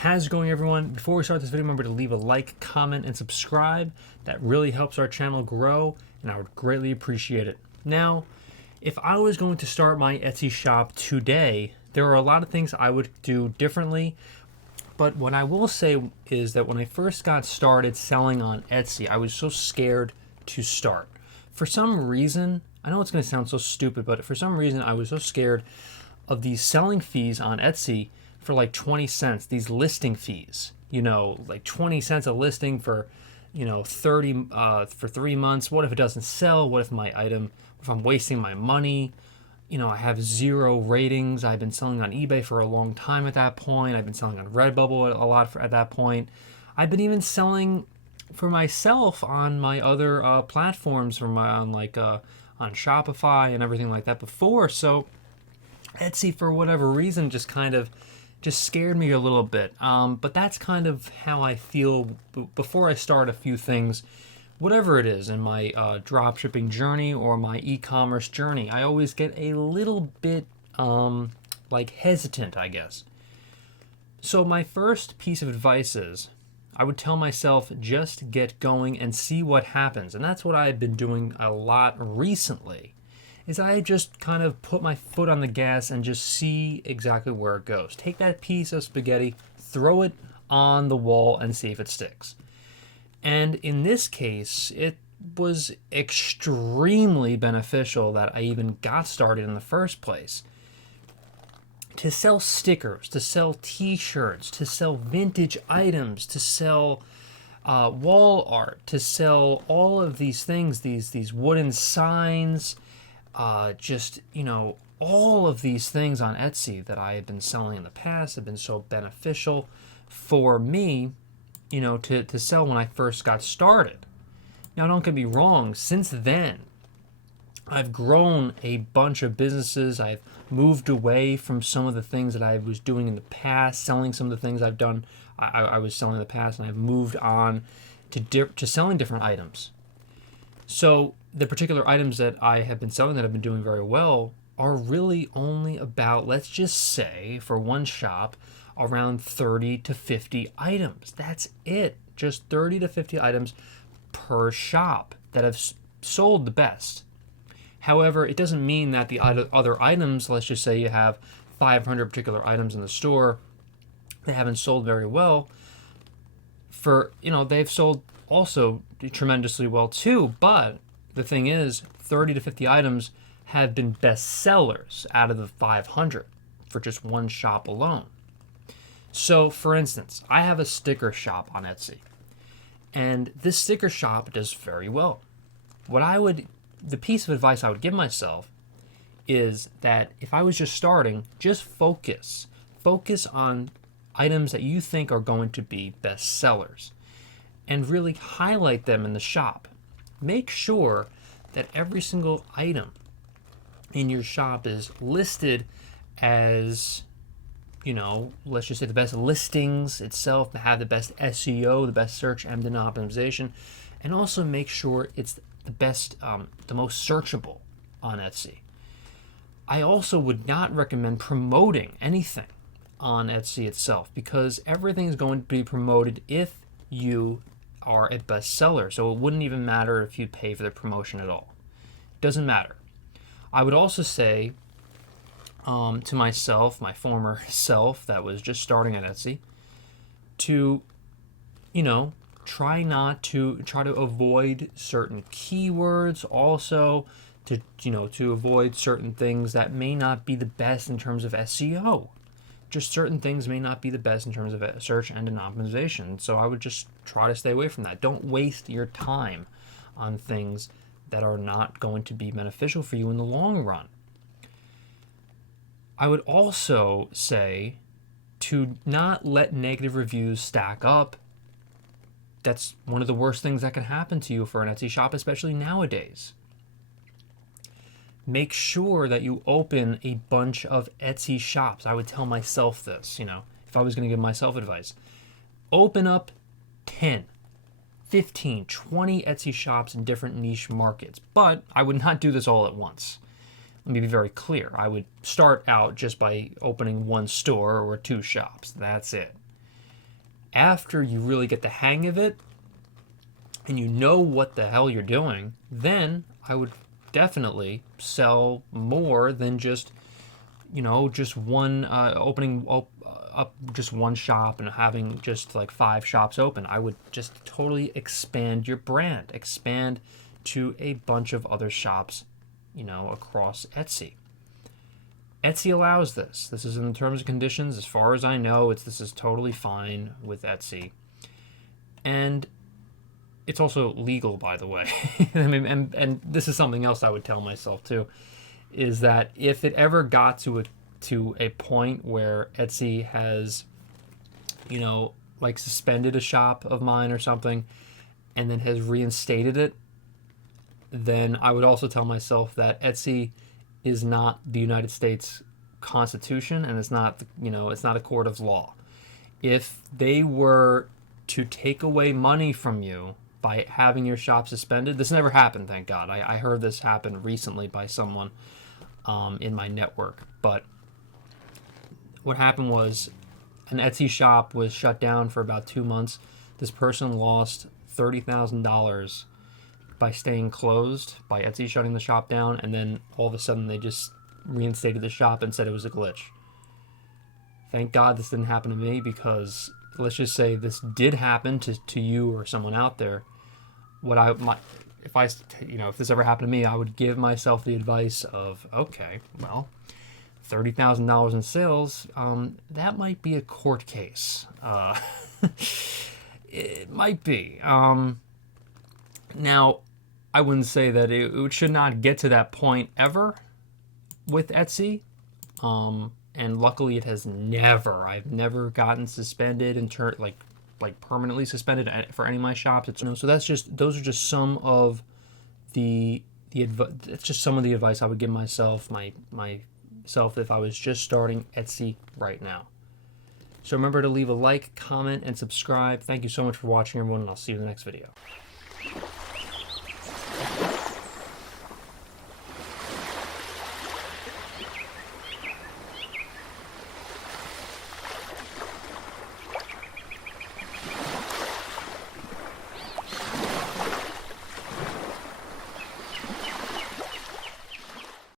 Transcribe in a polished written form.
How's it going, everyone? Before we start this video, remember to leave a like, comment, and subscribe. That really helps our channel grow, and I would greatly appreciate it. Now, if I was going to start my Etsy shop today, there are a lot of things I would do differently, but what I will say is that when I first got started selling on Etsy, I was so scared to start. For some reason, I know it's going to sound so stupid, but for some reason I was so scared of these selling fees on Etsy for like 20 cents, these listing fees, like 20 cents a listing for, 30 for 3 months. What if it doesn't sell? What if if I'm wasting my money? I have 0 ratings. I've been selling on eBay for a long time at that point. I've been selling on Redbubble a lot at that point. I've been even selling for myself on my other platforms, on Shopify and everything like that before. So Etsy, for whatever reason, just scared me a little bit. But that's kind of how I feel before I start a few things, whatever it is in my dropshipping journey or my e-commerce journey. I always get a little bit hesitant, I guess. So my first piece of advice is I would tell myself, just get going and see what happens. And that's what I've been doing a lot recently. Is I just kind of put my foot on the gas and just see exactly where it goes. Take that piece of spaghetti, throw it on the wall, and see if it sticks. And in this case, it was extremely beneficial that I even got started in the first place. To sell stickers, to sell t-shirts, to sell vintage items, to sell wall art, to sell all of these things, these wooden signs, all of these things on Etsy that I have been selling in the past have been so beneficial for me, to sell when I first got started. Now, don't get me wrong, since then, I've grown a bunch of businesses. I've moved away from some of the things that I was doing in the past, selling some of the things I've done, I was selling in the past, and I've moved on to selling different items. So the particular items that I have been selling that have been doing very well are really only about, let's just say, for one shop, around 30 to 50 items. That's it. Just 30 to 50 items per shop that have sold the best. However, it doesn't mean that the other items, let's just say you have 500 particular items in the store that haven't sold very well, they've sold also tremendously well too. But the thing is, 30 to 50 items have been best sellers out of the 500 for just one shop alone. So, for instance, I have a sticker shop on Etsy, and this sticker shop does very well. The piece of advice I would give myself is that if I was just starting, just focus on items that you think are going to be best sellers and really highlight them in the shop. Make sure that every single item in your shop is listed as, let's just say the best listings itself, have the best SEO, the best search engine optimization, and also make sure it's the best, the most searchable on Etsy. I also would not recommend promoting anything on Etsy itself, because everything is going to be promoted if you are a bestseller. So it wouldn't even matter if you pay for the promotion at all. Doesn't matter. I would also say to myself, my former self that was just starting at Etsy, to try to avoid certain keywords, also to avoid certain things that may not be the best in terms of SEO. Just certain things may not be the best in terms of search engine optimization. So I would just try to stay away from that. Don't waste your time on things that are not going to be beneficial for you in the long run. I would also say to not let negative reviews stack up. That's one of the worst things that can happen to you for an Etsy shop, especially nowadays. Make sure that you open a bunch of Etsy shops. I would tell myself this, if I was going to give myself advice. Open up 10, 15, 20 Etsy shops in different niche markets. But I would not do this all at once. Let me be very clear. I would start out just by opening one store or 2 shops. That's it. After you really get the hang of it and you know what the hell you're doing, then I would definitely sell more than just, just one opening up just one shop and having just like 5 shops open. I would just totally expand your brand, expand to a bunch of other shops, across Etsy. Etsy allows this. This is in the terms and conditions. As far as I know, this is totally fine with Etsy. And it's also legal, by the way. I mean, and this is something else I would tell myself too, is that if it ever got to a point where Etsy has, like suspended a shop of mine or something, and then has reinstated it, then I would also tell myself that Etsy is not the United States Constitution, and it's not, it's not a court of law. If they were to take away money from you by having your shop suspended, this never happened, thank God. I heard this happen recently by someone in my network, but what happened was an Etsy shop was shut down for about 2 months. This person lost $30,000 by staying closed, by Etsy shutting the shop down, and then all of a sudden they just reinstated the shop and said it was a glitch. Thank God this didn't happen to me, because let's just say this did happen to you or someone out there. If this ever happened to me, I would give myself the advice of, okay, well, $30,000 in sales, that might be a court case. It might be. Now, I wouldn't say that it should not get to that point ever with Etsy. And luckily it has never. I've never gotten suspended and like permanently suspended for any of my shops. So those are just some of it's just some of the advice I would give myself if I was just starting Etsy right now. So remember to leave a like, comment, and subscribe. Thank you so much for watching, everyone, and I'll see you in the next video.